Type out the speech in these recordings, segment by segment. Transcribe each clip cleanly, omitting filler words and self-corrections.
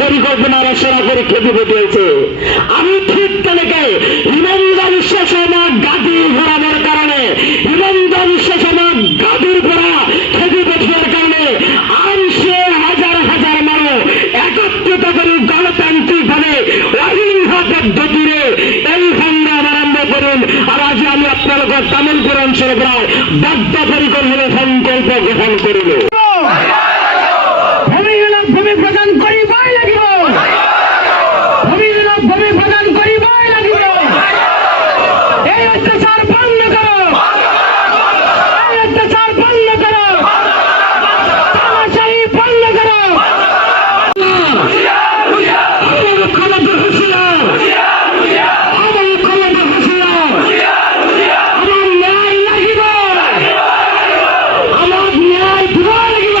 পরিকল্পনা রচনা করে খেতে পেয়েছে। আমি ঠিক তালিকায় হিমন্ত বিশ্ব শর্মা গাদির ঘোরানোর কারণে, হিমন্ত বিশ্ব শর্মা গাদির ঘোরা খেতে পেটানোর কারণে আইসে হাজার হাজার মানুষ একত্রিত করে গণতান্ত্রিক ভাবে অহিংস পদ্ধতিতে এই সংগ্রাম আরম্ভ করুন। আর আজ আমি আপনাদের তামিলপুর অঞ্চলে প্রায় বদ্ধ পরিকল্পনা সংকল্প গ্রহণ করিল। ভূমি প্রদান করিবাই লাগিব, ভূমি প্রদান করিবাই লাগিব। এই অত্যাচার বন্ধ করো, এই অত্যাচার বন্ধ করো, তামাশাই বন্ধ করো। মুখ্যমন্ত্রী হুঁশিয়ার, মুখ্যমন্ত্রী হুঁশিয়ার, আমার ন্যায় লাগিব, আমার ন্যায় দিব লাগিব।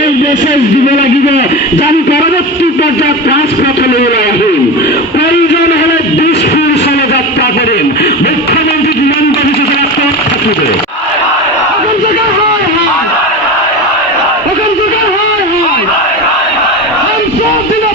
এই মেসেজ দিবে লাগিব, জানি পরবর্তী পর্যায়ে ট্রান্সপোর্ট হলে